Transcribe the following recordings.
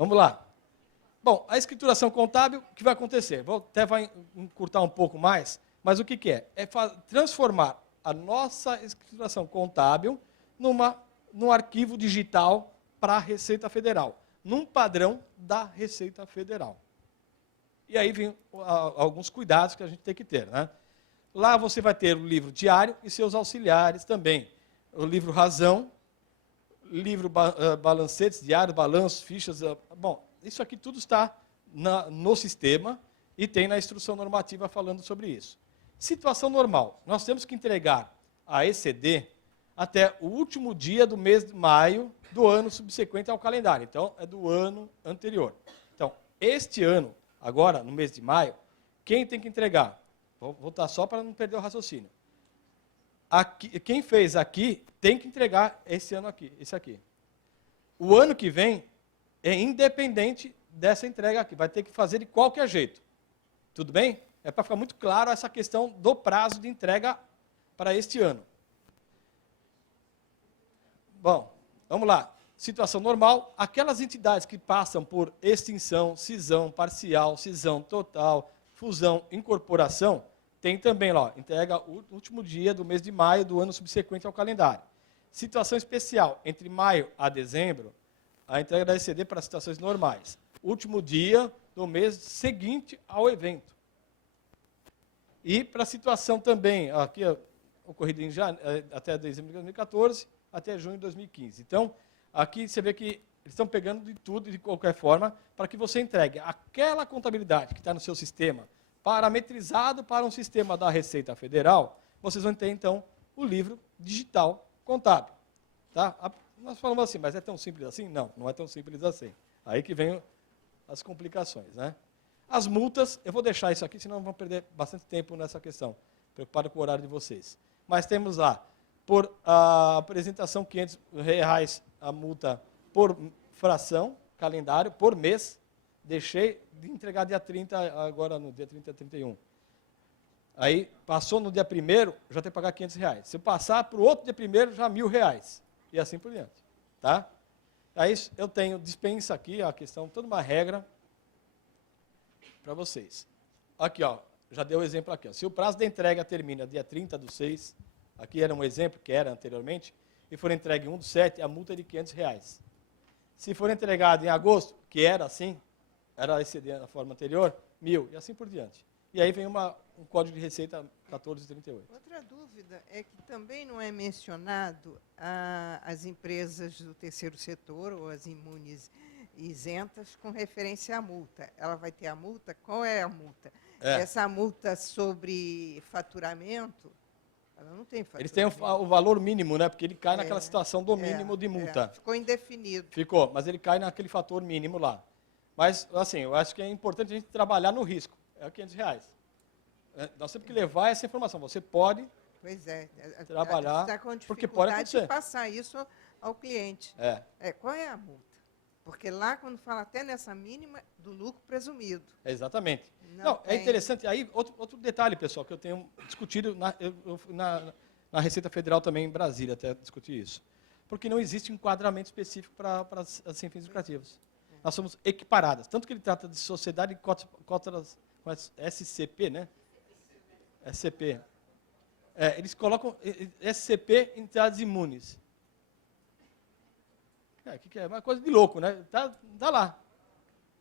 Vamos lá. Bom, a escrituração contábil, o que vai acontecer? Vai encurtar um pouco mais, mas o que é? É transformar a nossa escrituração contábil num arquivo digital para a Receita Federal, num padrão da Receita Federal. E aí vem alguns cuidados que a gente tem que ter, né? Lá você vai ter o livro diário e seus auxiliares também. O livro razão, livro balancetes, diário, balanço, fichas. Bom, isso aqui tudo está no sistema e tem na instrução normativa falando sobre isso. Situação normal. Nós temos que entregar a ECD até o último dia do mês de maio do ano subsequente ao calendário. Então, é do ano anterior. Então, este ano, agora, no mês de maio, quem tem que entregar? Vou voltar só para não perder o raciocínio. Quem fez aqui tem que entregar esse ano aqui, esse aqui. O ano que vem é independente dessa entrega aqui, vai ter que fazer de qualquer jeito. Tudo bem? É para ficar muito claro essa questão do prazo de entrega para este ano. Bom, vamos lá. Situação normal, aquelas entidades que passam por extinção, cisão parcial, cisão total, fusão, incorporação, tem também lá, entrega o último dia do mês de maio do ano subsequente ao calendário. Situação especial, entre maio a dezembro, a entrega da ECD para situações normais. Último dia do mês seguinte ao evento. E para a situação também, aqui ocorrida até dezembro de 2014, até junho de 2015. Então, aqui você vê que eles estão pegando de tudo e de qualquer forma para que você entregue aquela contabilidade que está no seu sistema, parametrizado para um sistema da Receita Federal, vocês vão ter, então, o livro digital contábil. Tá? Nós falamos assim, mas é tão simples assim? Não, não é tão simples assim. Aí que vem as complicações, né? As multas, eu vou deixar isso aqui, senão vamos perder bastante tempo nessa questão, preocupado com o horário de vocês. Mas temos lá, por a apresentação, R$500 a multa por fração, calendário, por mês. Deixei de entregar dia 30, agora no dia 30 e 31. Aí, passou no dia 1º, já tem que pagar R$500. Se eu passar para o outro dia 1º, já R$1.000. E assim por diante. Tá? Aí eu tenho dispensa aqui, a questão, toda uma regra para vocês. Aqui, ó, já dei o exemplo aqui. Ó. Se o prazo da entrega termina dia 30/6, aqui era um exemplo que era anteriormente, e for entregue em 1/7, a multa é de R$500. Se for entregado em agosto, que era assim, era esse na forma anterior, 1.000, e assim por diante. E aí vem um código de receita 1438. Outra dúvida é que também não é mencionado as empresas do terceiro setor, ou as imunes isentas, com referência à multa. Ela vai ter a multa? Qual é a multa? Essa multa sobre faturamento, ela não tem faturamento. Eles têm o valor mínimo, né? Porque ele cai naquela situação do mínimo de multa. Ficou indefinido. Ficou, mas ele cai naquele fator mínimo lá. Mas, assim, eu acho que é importante a gente trabalhar no risco. É R$500. Nós temos que levar essa informação. Você pode trabalhar, está com porque pode acontecer. De passar isso ao cliente. Qual é a multa? Porque lá, quando fala até nessa mínima, do lucro presumido. Exatamente. Não, é interessante. Aí, outro detalhe, pessoal, que eu tenho discutido na Receita Federal também, em Brasília, até discutir isso. Porque não existe um enquadramento específico para sem fins lucrativos. Nós somos equiparadas. Tanto que ele trata de sociedade de cotas SCP, né? SCP. Eles colocam SCP em entidades imunes. Que é uma coisa de louco, né? Tá lá.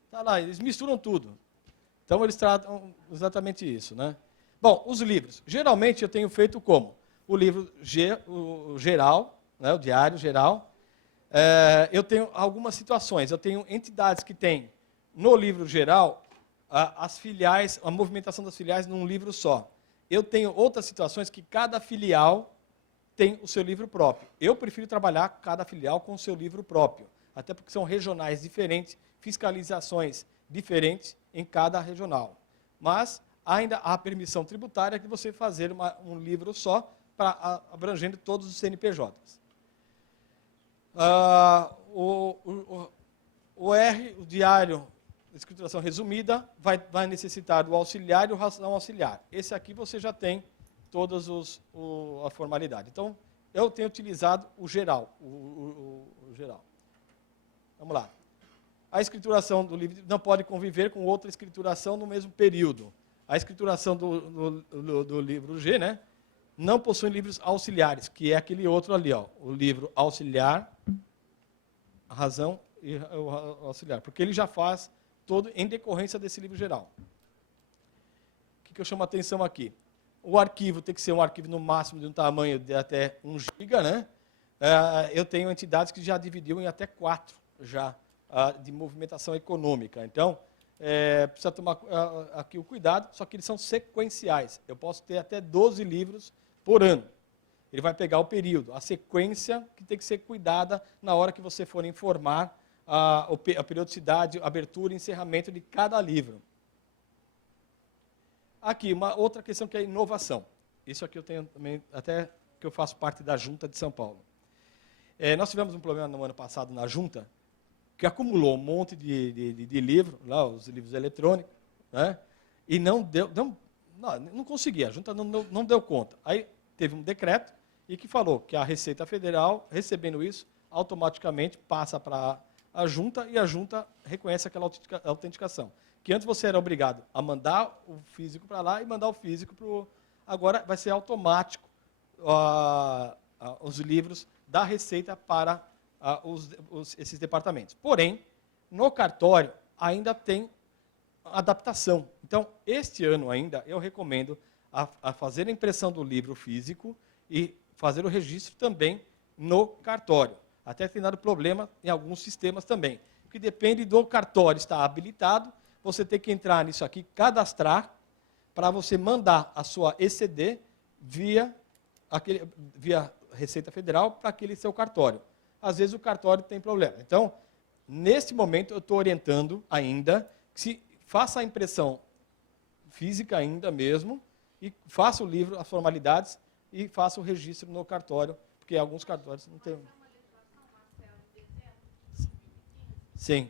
Tá lá, eles misturam tudo. Então, eles tratam exatamente isso, né? Bom, os livros. Geralmente, eu tenho feito como? O livro o geral, né, o diário geral. Eu tenho algumas situações. Eu tenho entidades que têm, no livro geral, as filiais, a movimentação das filiais num livro só. Eu tenho outras situações que cada filial tem o seu livro próprio. Eu prefiro trabalhar cada filial com o seu livro próprio, até porque são regionais diferentes, fiscalizações diferentes em cada regional. Mas ainda há permissão tributária de você fazer um livro só, abrangendo todos os CNPJs. O diário de escrituração resumida, vai necessitar do auxiliar e o razão auxiliar. Esse aqui você já tem todas a formalidade. Então, eu tenho utilizado o geral. O geral. Vamos lá. A escrituração do livro não pode conviver com outra escrituração no mesmo período. A escrituração do livro G, né, não possui livros auxiliares, que é aquele outro ali, ó, o livro auxiliar, a razão e o auxiliar, porque ele já faz todo em decorrência desse livro geral. O que eu chamo a atenção aqui? O arquivo tem que ser um arquivo no máximo de um tamanho de até 1 GB, né? Eu tenho entidades que já dividiu em até 4 já de movimentação econômica. Então, precisa tomar aqui o cuidado, só que eles são sequenciais. Eu posso ter até 12 livros por ano. Ele vai pegar o período, a sequência que tem que ser cuidada na hora que você for informar a periodicidade, abertura e encerramento de cada livro. Aqui, uma outra questão que é a inovação. Isso aqui eu tenho também, até que eu faço parte da Junta de São Paulo. Nós tivemos um problema no ano passado na Junta, que acumulou um monte de livros, lá, os livros eletrônicos, né? E não conseguia, a Junta não deu conta. Aí teve um decreto e que falou que a Receita Federal, recebendo isso, automaticamente passa para a Junta e a Junta reconhece aquela autenticação. Que antes você era obrigado a mandar o físico para lá e mandar o físico para o... Agora vai ser automático os livros da Receita para esses departamentos. Porém, no cartório ainda tem adaptação. Então, este ano ainda, eu recomendo a fazer a impressão do livro físico e fazer o registro também no cartório. Até tem dado problema em alguns sistemas também. Porque depende do cartório estar habilitado, você tem que entrar nisso aqui, cadastrar, para você mandar a sua ECD via Receita Federal para aquele seu cartório. Às vezes o cartório tem problema. Então, neste momento, eu estou orientando ainda que se faça a impressão física ainda mesmo e faça o livro, as formalidades e faça o registro no cartório, porque alguns cartórios não têm... Sim.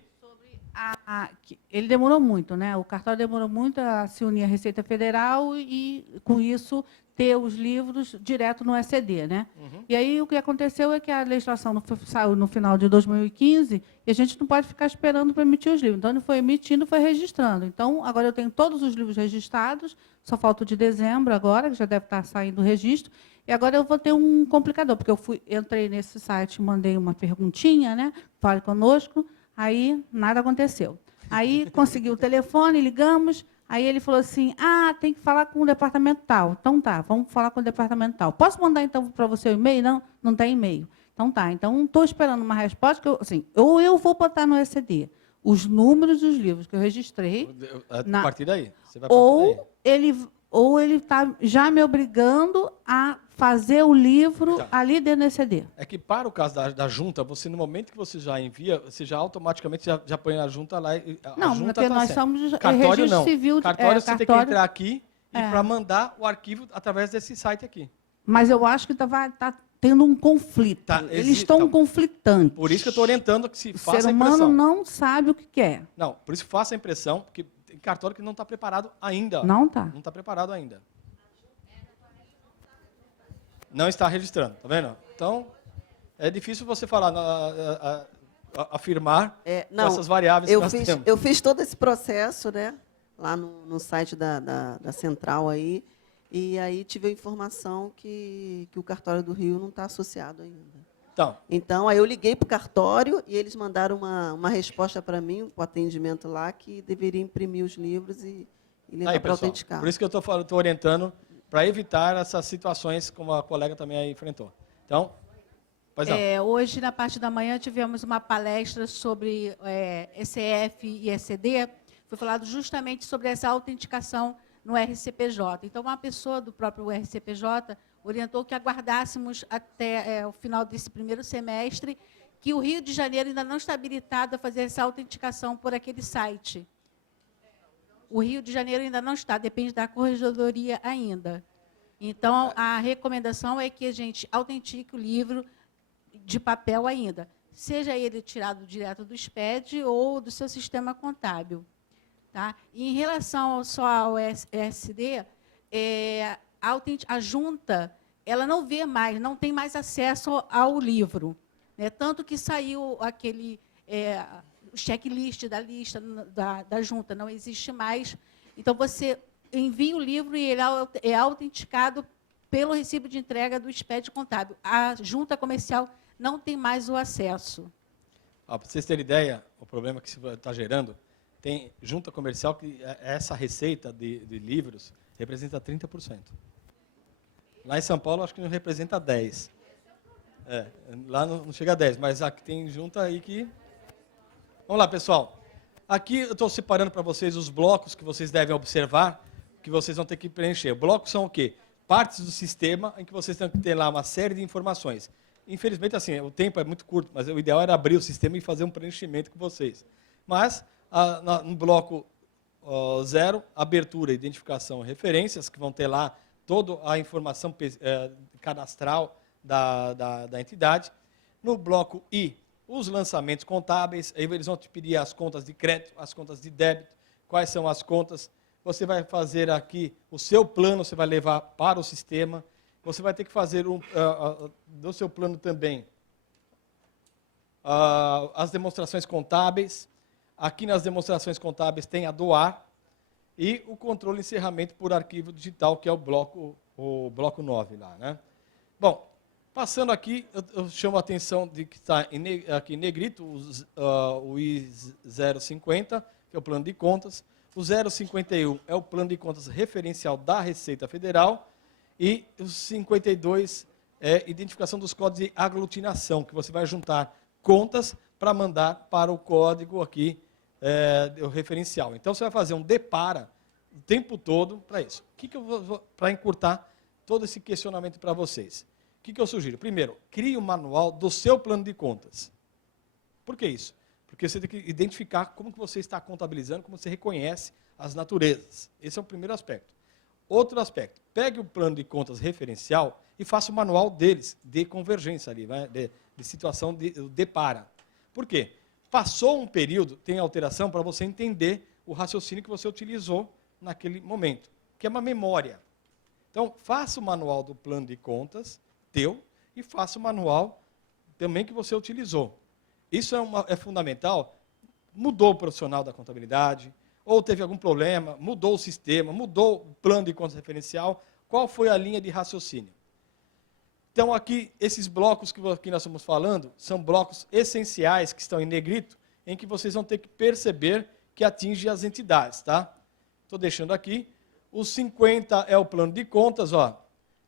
Ele demorou muito, né? O cartório demorou muito a se unir à Receita Federal e, com isso, ter os livros direto no ECD, né? Uhum. E aí o que aconteceu é que a legislação saiu no final de 2015 e a gente não pode ficar esperando para emitir os livros. Então, ele foi emitindo, foi registrando. Então, agora eu tenho todos os livros registrados, só falta o de dezembro agora, que já deve estar saindo o registro. E agora eu vou ter um complicador, porque eu entrei nesse site, mandei uma perguntinha, né? Fale conosco. Aí, nada aconteceu. Aí, consegui o telefone, ligamos, aí ele falou assim, tem que falar com o departamento tal. Então, tá, vamos falar com o departamento tal. Posso mandar, então, para você o e-mail? Não, não tem e-mail. Então, tá, então, estou esperando uma resposta, que ou eu vou botar no ECD os números dos livros que eu registrei... A partir daí. Você vai partir daí. Ou ele está já me obrigando a fazer o livro ali dentro do ECD. É que para o caso da junta, você no momento que você já envia, você já automaticamente já põe a junta lá. Não, porque nós somos cartório registro não. civil. Cartório você tem que entrar aqui e para mandar o arquivo através desse site aqui. Mas eu acho que está tendo um conflito. Eles estão conflitando. Por isso que eu estou orientando que se faça a impressão. O ser humano não sabe o que quer. Não, por isso faça a impressão, porque tem cartório que não está preparado ainda. Não está. Não está preparado ainda. Não está registrando, tá vendo? Então, é difícil você falar, afirmar com essas variáveis que nós temos. Eu fiz todo esse processo, né, lá no site da Central aí, e aí tive a informação que o cartório do Rio não está associado ainda. Então, aí eu liguei para o cartório e eles mandaram uma resposta para mim, o atendimento lá, que deveria imprimir os livros e levar para autenticar. Por isso que eu estou orientando, para evitar essas situações, como a colega também aí enfrentou. Então, pois não. Hoje, na parte da manhã, tivemos uma palestra sobre ECF e ECD. Foi falado justamente sobre essa autenticação no RCPJ. Então, uma pessoa do próprio RCPJ orientou que aguardássemos até o final desse primeiro semestre, que o Rio de Janeiro ainda não está habilitado a fazer essa autenticação por aquele site. O Rio de Janeiro ainda não está, depende da corregedoria ainda. Então, a recomendação é que a gente autentique o livro de papel ainda, seja ele tirado direto do SPED ou do seu sistema contábil. Tá? E em relação só ao SD, a junta ela não vê mais, não tem mais acesso ao livro. Né? Tanto que saiu aquele... o checklist da lista da junta não existe mais. Então, você envia o livro e ele é autenticado pelo recibo de entrega do expédio contábil. A junta comercial não tem mais o acesso. Para vocês terem ideia, o problema que está gerando, tem junta comercial que essa receita de livros representa 30%. Lá em São Paulo, acho que não representa 10%. Lá não chega a 10%, mas aqui tem junta aí que... Vamos lá, pessoal. Aqui eu estou separando para vocês os blocos que vocês devem observar, que vocês vão ter que preencher. Blocos são o quê? Partes do sistema em que vocês têm que ter lá uma série de informações. Infelizmente, assim, o tempo é muito curto, mas o ideal era abrir o sistema e fazer um preenchimento com vocês. Mas, no bloco 0, abertura, identificação, referências, que vão ter lá toda a informação cadastral da entidade. No bloco I, os lançamentos contábeis, aí eles vão te pedir as contas de crédito, as contas de débito, quais são as contas. Você vai fazer aqui o seu plano, você vai levar para o sistema. Você vai ter que fazer do seu plano também as demonstrações contábeis. Aqui nas demonstrações contábeis tem a do ar e o controle de encerramento por arquivo digital, que é o bloco 9 lá, né? Bom, passando aqui, eu chamo a atenção de que está aqui em negrito o I050, que é o plano de contas. O 051 é o plano de contas referencial da Receita Federal. E o 52 é identificação dos códigos de aglutinação, que você vai juntar contas para mandar para o código aqui, o referencial. Então, você vai fazer um depara o tempo todo para isso. O que eu vou para encurtar todo esse questionamento para vocês? O que eu sugiro? Primeiro, crie um manual do seu plano de contas. Por que isso? Porque você tem que identificar como que você está contabilizando, como você reconhece as naturezas. Esse é o primeiro aspecto. Outro aspecto, pegue o plano de contas referencial e faça o manual deles, de convergência ali, né? de situação de depara. Por quê? Passou um período, tem alteração para você entender o raciocínio que você utilizou naquele momento, que é uma memória. Então, faça o manual do plano de contas teu e faça o manual também que você utilizou. Isso é fundamental. Mudou o profissional da contabilidade, ou teve algum problema, mudou o sistema, mudou o plano de contas referencial, qual foi a linha de raciocínio? Então, aqui, esses blocos que nós estamos falando, são blocos essenciais que estão em negrito, em que vocês vão ter que perceber que atinge as entidades, tá? Estou deixando aqui. Os 50 é o plano de contas, ó,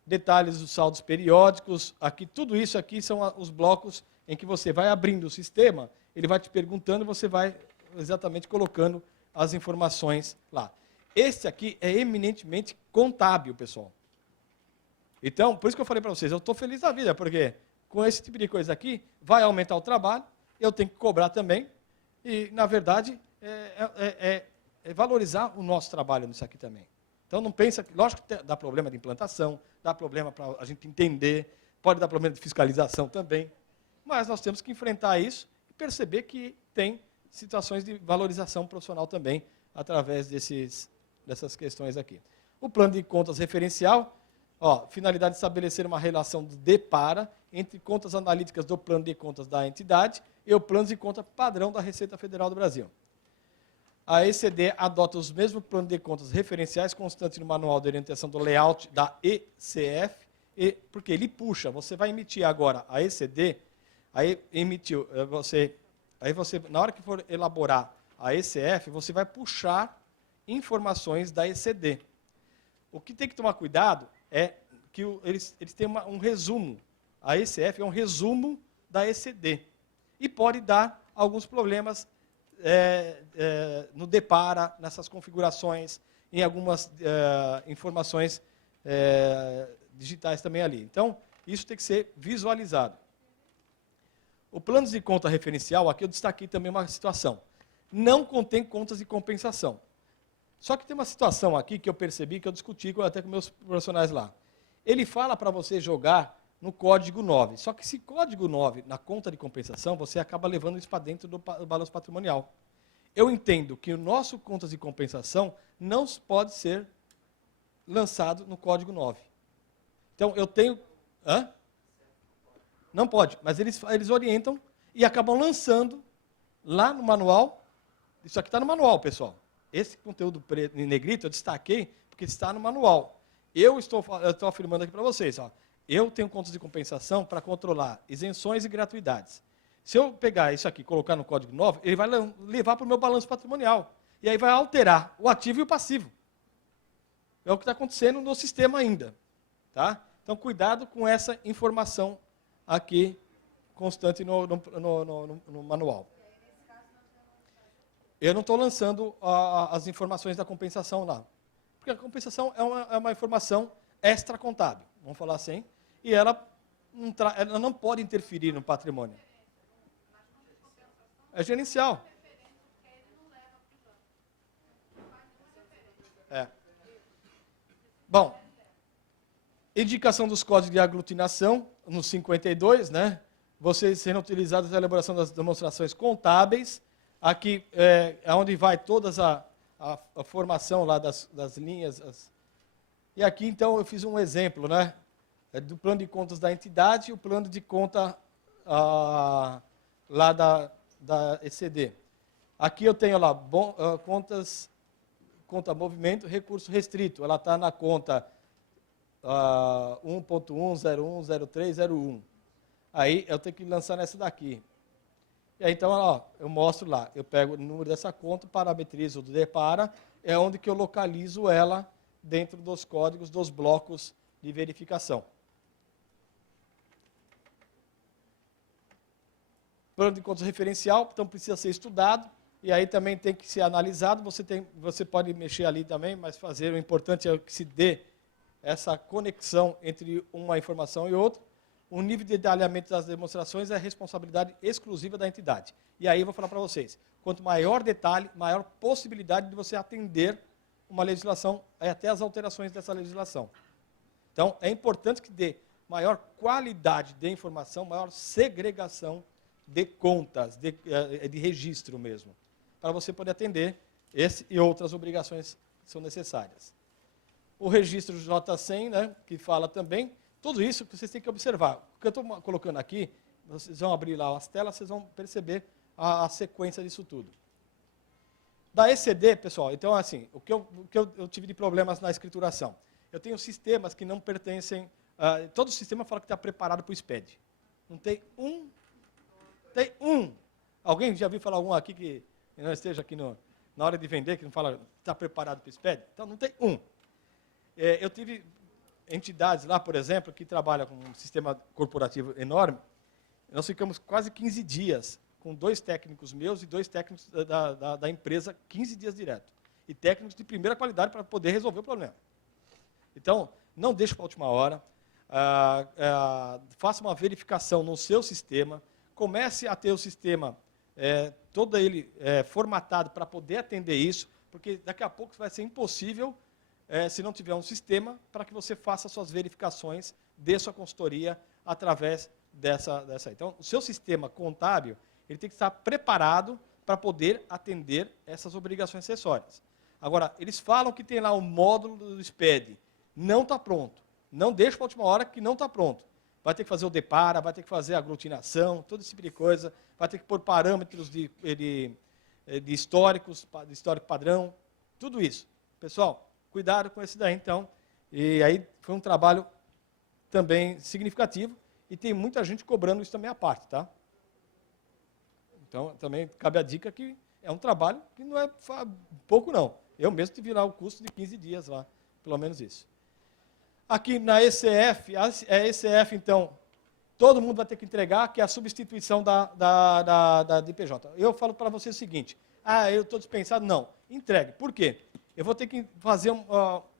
detalhes dos saldos periódicos, aqui, tudo isso aqui são os blocos em que você vai abrindo o sistema, ele vai te perguntando e você vai exatamente colocando as informações lá. Este aqui é eminentemente contábil, pessoal. Então, por isso que eu falei para vocês, eu estou feliz da vida, porque com esse tipo de coisa aqui, vai aumentar o trabalho, eu tenho que cobrar também, e, na verdade, é valorizar o nosso trabalho nisso aqui também. Então, não pensa, lógico que dá problema de implantação, dá problema para a gente entender, pode dar problema de fiscalização também, mas nós temos que enfrentar isso e perceber que tem situações de valorização profissional também, através dessas questões aqui. O plano de contas referencial, ó, finalidade de estabelecer uma relação de depara entre contas analíticas do plano de contas da entidade e o plano de conta padrão da Receita Federal do Brasil. A ECD adota os mesmos planos de contas referenciais constantes no manual de orientação do layout da ECF, porque ele puxa, você vai emitir agora a ECD, aí emitiu, aí você, na hora que for elaborar a ECF, você vai puxar informações da ECD. O que tem que tomar cuidado é que eles têm um resumo. A ECF é um resumo da ECD. E pode dar alguns problemas no depara, nessas configurações, em algumas informações digitais também ali. Então, isso tem que ser visualizado. O plano de conta referencial, aqui eu destaquei também uma situação. Não contém contas de compensação. Só que tem uma situação aqui que eu percebi, que eu discuti até com meus profissionais lá. Ele fala para você jogar no código 9. Só que esse código 9, na conta de compensação, você acaba levando isso para dentro do balanço patrimonial. Eu entendo que o nosso contas de compensação não pode ser lançado no código 9. Então, eu tenho... Não pode, mas eles orientam e acabam lançando Lá no manual, isso aqui está no manual, pessoal. Esse conteúdo preto em negrito eu destaquei porque está no manual. Eu estou afirmando aqui para vocês, ó, eu tenho contas de compensação para controlar isenções e gratuidades. Se eu pegar isso aqui e colocar no código 9, ele vai levar para o meu balanço patrimonial. E aí vai alterar o ativo e o passivo. É o que está acontecendo no sistema ainda. Tá? Então, cuidado com essa informação aqui, constante no manual. Eu não estou lançando as informações da compensação lá. Porque a compensação é uma informação extracontábil, vamos falar assim, e ela não pode interferir no patrimônio. É gerencial. É. Bom, indicação dos códigos de aglutinação, no 52, né? Vocês serão utilizados na elaboração das demonstrações contábeis. Aqui é onde vai toda a formação lá das linhas. E aqui, então, eu fiz um exemplo, né? Do plano de contas da entidade e o plano de conta lá da ECD. Aqui eu tenho lá conta movimento, recurso restrito. Ela está na conta 1.1010301. Aí eu tenho que lançar nessa daqui. E aí, então, ó, eu mostro lá. Eu pego o número dessa conta, parametrizo do depara, é onde que eu localizo ela dentro dos códigos dos blocos de verificação. Plano de contas referencial, então precisa ser estudado, e aí também tem que ser analisado. Você pode mexer ali também, mas o importante é que se dê essa conexão entre uma informação e outra. O nível de detalhamento das demonstrações é responsabilidade exclusiva da entidade. E aí eu vou falar para vocês, quanto maior detalhe, maior possibilidade de você atender uma legislação, até as alterações dessa legislação. Então, é importante que dê maior qualidade de informação, maior segregação de contas, de registro mesmo, para você poder atender esse e outras obrigações que são necessárias. O registro J100, né, que fala também, tudo isso que vocês têm que observar. O que eu estou colocando aqui, vocês vão abrir lá as telas, vocês vão perceber a sequência disso tudo. Da ECD, pessoal, então, assim, o que eu tive de problemas na escrituração? Eu tenho sistemas que não pertencem... todo sistema fala que está preparado para o SPED. Não tem um... Tem um. Alguém já viu falar algum aqui que não esteja aqui na hora de vender, que não fala está preparado para o SPED? Então, não tem um. Eu tive entidades lá, por exemplo, que trabalham com um sistema corporativo enorme. Nós ficamos quase 15 dias com 2 técnicos meus e 2 técnicos da empresa, 15 dias direto. E técnicos de primeira qualidade para poder resolver o problema. Então, não deixe para a última hora. Faça uma verificação no seu sistema. Comece a ter o sistema todo ele formatado para poder atender isso, porque daqui a pouco vai ser impossível, se não tiver um sistema, para que você faça suas verificações, dê sua consultoria através dessa. Então, o seu sistema contábil ele tem que estar preparado para poder atender essas obrigações acessórias. Agora, eles falam que tem lá o módulo do SPED. Não está pronto. Não deixe para a última hora que não está pronto. Vai ter que fazer o depara, vai ter que fazer a aglutinação, todo esse tipo de coisa. Vai ter que pôr parâmetros de históricos, de histórico padrão, tudo isso. Pessoal, cuidado com esse daí, então. E aí foi um trabalho também significativo e tem muita gente cobrando isso também à parte, tá? Então, também cabe a dica que é um trabalho que não é pouco, não. Eu mesmo tive lá o custo de 15 dias lá, pelo menos isso. Aqui na ECF, então, todo mundo vai ter que entregar, que é a substituição da DPJ. Eu falo para você o seguinte, eu estou dispensado? Não, entregue. Por quê? Eu vou ter que fazer,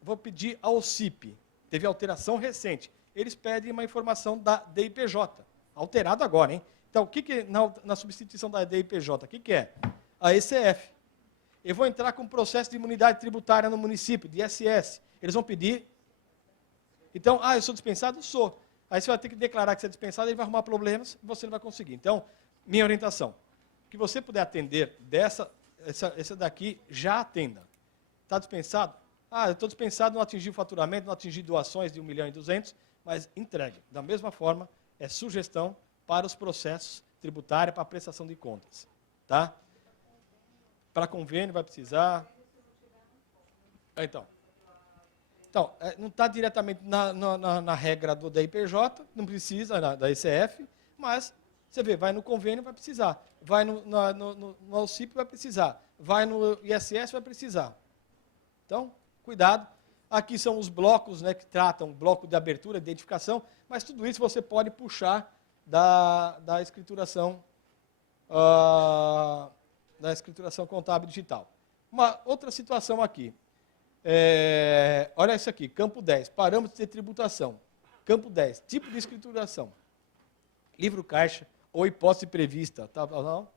vou pedir ao CIP, teve alteração recente. Eles pedem uma informação da DIPJ, alterado agora, hein? Então, o que na substituição da DIPJ, o que é? A ECF. Eu vou entrar com processo de imunidade tributária no município, de ISS. Eles vão pedir. Então, eu sou dispensado? Sou. Aí você vai ter que declarar que você é dispensado, ele vai arrumar problemas e você não vai conseguir. Então, minha orientação, que você puder atender essa daqui, já atenda. Está dispensado? Eu estou dispensado, não atingi o faturamento, não atingi doações de 1.200.000, mas entregue. Da mesma forma, é sugestão para os processos tributários, para a prestação de contas. tá? Para convênio vai precisar. Então, não está diretamente na regra do DIPJ, não precisa, da ECF, mas você vê, vai no convênio, vai precisar. Vai no AuxIP, vai precisar. Vai no ISS, vai precisar. Então, cuidado. Aqui são os blocos, né, que tratam bloco de abertura, identificação, mas tudo isso você pode puxar da escrituração contábil digital. Uma outra situação aqui. Olha isso aqui, campo 10, parâmetros de tributação. Campo 10, tipo de escrituração. Livro caixa ou hipótese prevista, tá, não?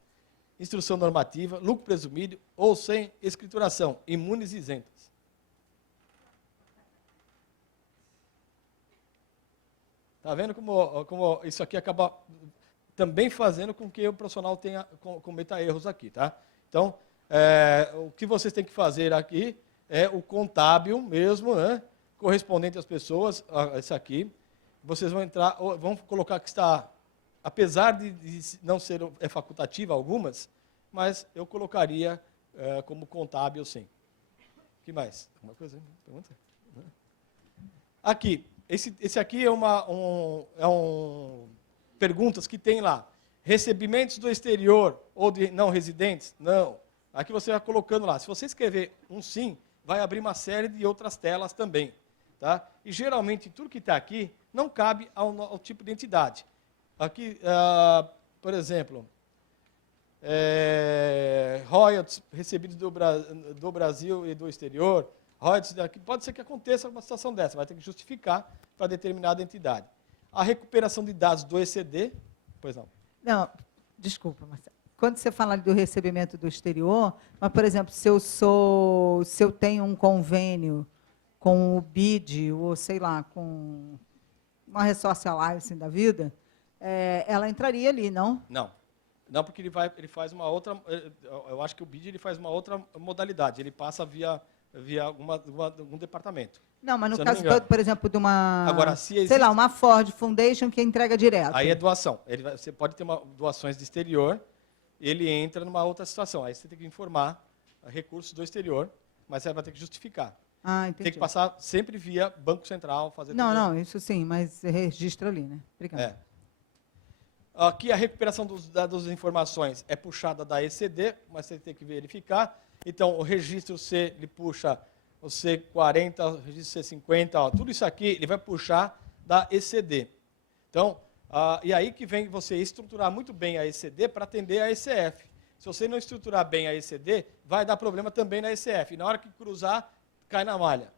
Instrução normativa, lucro presumido ou sem escrituração, imunes e isentas. Está vendo como isso aqui acaba também fazendo com que o profissional cometa erros aqui, tá? Então, o que vocês têm que fazer aqui é o contábil mesmo, né, correspondente às pessoas, esse aqui. Vocês vão entrar, vão colocar que está, apesar de não ser facultativa algumas, mas eu colocaria como contábil, sim. O que mais? Alguma coisa? Pergunta? Aqui. Esse aqui é perguntas que tem lá. Recebimentos do exterior ou de não residentes? Não. Aqui você vai colocando lá. Se você escrever um sim, vai abrir uma série de outras telas também. Tá? E geralmente tudo que está aqui não cabe ao tipo de entidade. Aqui, por exemplo, royalties recebidos do Brasil e do exterior. Pode ser que aconteça uma situação dessa, vai ter que justificar para determinada entidade. A recuperação de dados do ECD, pois não. Não, desculpa, Marcelo. Quando você fala do recebimento do exterior, mas, por exemplo, se eu tenho um convênio com o BID, ou sei lá, com uma Resource Alliance da vida, ela entraria ali, não? Não. Não, porque ele faz uma outra. Eu acho que o BID ele faz uma outra modalidade. Ele passa via algum departamento. Não, mas no caso, por exemplo, de uma, agora, se existe, sei lá, uma Ford Foundation que entrega direto. Aí é doação. Você pode ter doações de exterior, ele entra numa outra situação. Aí você tem que informar recursos do exterior, mas você vai ter que justificar. Ah, entendi. Tem que passar sempre via Banco Central. Não, isso sim, mas registra ali, né? Obrigada. Aqui a recuperação dos dados e informações é puxada da ECD, mas você tem que verificar. Então, o registro C, ele puxa o C40, o registro C50, tudo isso aqui ele vai puxar da ECD. Então, e aí que vem você estruturar muito bem a ECD para atender a ECF. Se você não estruturar bem a ECD, vai dar problema também na ECF. Na hora que cruzar, cai na malha.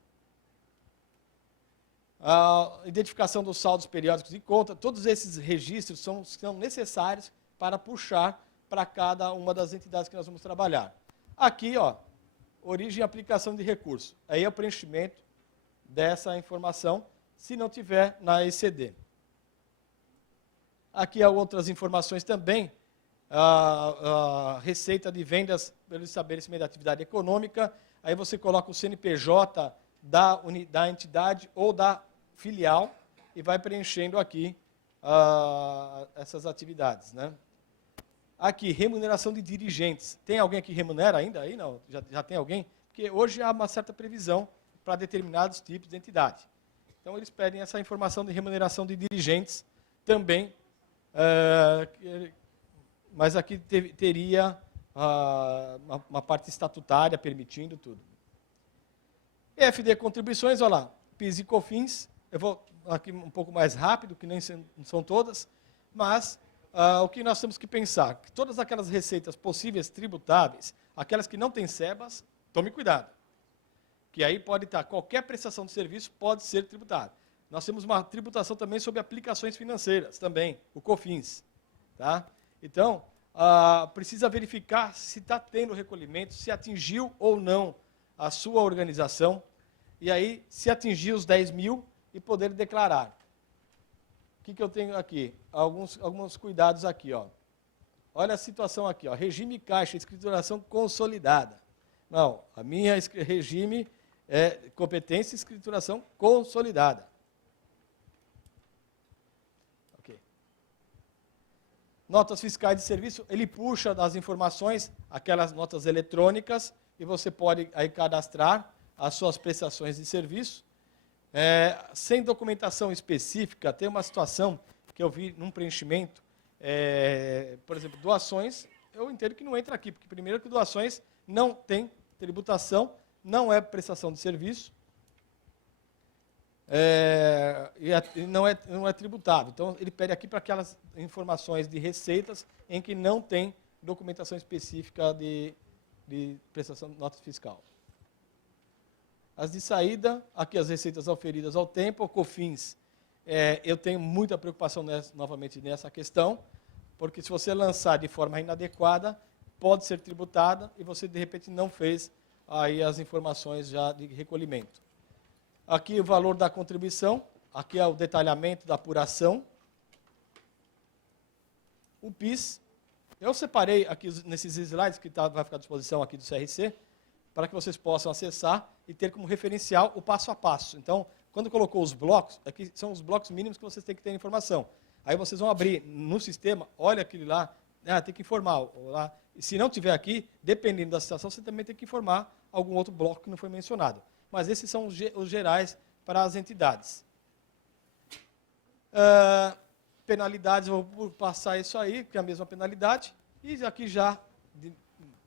A identificação dos saldos periódicos de conta, todos esses registros são necessários para puxar para cada uma das entidades que nós vamos trabalhar. Aqui, origem e aplicação de recurso. Aí é o preenchimento dessa informação, se não tiver na ECD. Aqui há outras informações também. A receita de vendas pelo estabelecimento da atividade econômica. Aí você coloca o CNPJ da entidade ou da filial e vai preenchendo aqui essas atividades, né? Aqui, remuneração de dirigentes. Tem alguém que remunera ainda? Aí não? Já tem alguém? Porque hoje há uma certa previsão para determinados tipos de entidade. Então, eles pedem essa informação de remuneração de dirigentes também, mas aqui teria uma parte estatutária permitindo tudo. EFD contribuições, olha lá, PIS e COFINS. Eu vou aqui um pouco mais rápido, que nem são todas, mas o que nós temos que pensar? Que todas aquelas receitas possíveis tributáveis, aquelas que não têm SEBAS, tome cuidado. Que aí pode estar, qualquer prestação de serviço pode ser tributada. Nós temos uma tributação também sobre aplicações financeiras, também, o COFINS. Tá? Então, precisa verificar se está tendo recolhimento, se atingiu ou não a sua organização, e aí, se atingir os 10 mil, e poder declarar. O que eu tenho aqui? Alguns cuidados aqui. Olha a situação aqui. Regime caixa, escrituração consolidada. Não, a minha regime é competência e escrituração consolidada. Ok. Notas fiscais de serviço, ele puxa das informações, aquelas notas eletrônicas, e você pode aí cadastrar as suas prestações de serviço. Sem documentação específica, tem uma situação que eu vi num preenchimento, por exemplo, doações, eu entendo que não entra aqui, porque primeiro que doações não tem tributação, não é prestação de serviço, e não é tributável. Então, ele pede aqui para aquelas informações de receitas em que não tem documentação específica de prestação de nota fiscal. As de saída, aqui as receitas auferidas ao tempo, o COFINS, eu tenho muita preocupação novamente nessa questão, porque se você lançar de forma inadequada, pode ser tributada e você, de repente, não fez aí as informações já de recolhimento. Aqui o valor da contribuição, aqui é o detalhamento da apuração. O PIS, eu separei aqui nesses slides, que vai ficar à disposição aqui do CRC, para que vocês possam acessar e ter como referencial o passo a passo. Então, quando colocou os blocos, aqui são os blocos mínimos que vocês têm que ter informação. Aí vocês vão abrir no sistema, olha aquele lá, tem que informar. Lá. E se não tiver aqui, dependendo da situação, você também tem que informar algum outro bloco que não foi mencionado. Mas esses são os gerais para as entidades. Penalidades, eu vou passar isso aí, que é a mesma penalidade. E aqui já,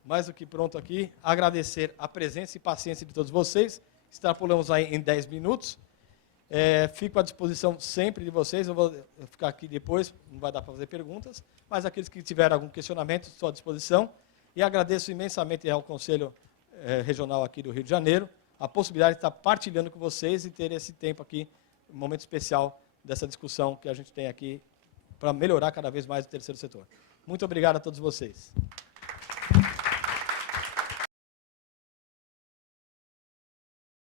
mais do que pronto aqui, agradecer a presença e paciência de todos vocês. Extrapolamos aí em 10 minutos. Fico à disposição sempre de vocês. Eu vou ficar aqui depois, não vai dar para fazer perguntas. Mas aqueles que tiverem algum questionamento, estou à disposição. E agradeço imensamente ao Conselho Regional aqui do Rio de Janeiro a possibilidade de estar partilhando com vocês e ter esse tempo aqui, um momento especial dessa discussão que a gente tem aqui para melhorar cada vez mais o terceiro setor. Muito obrigado a todos vocês.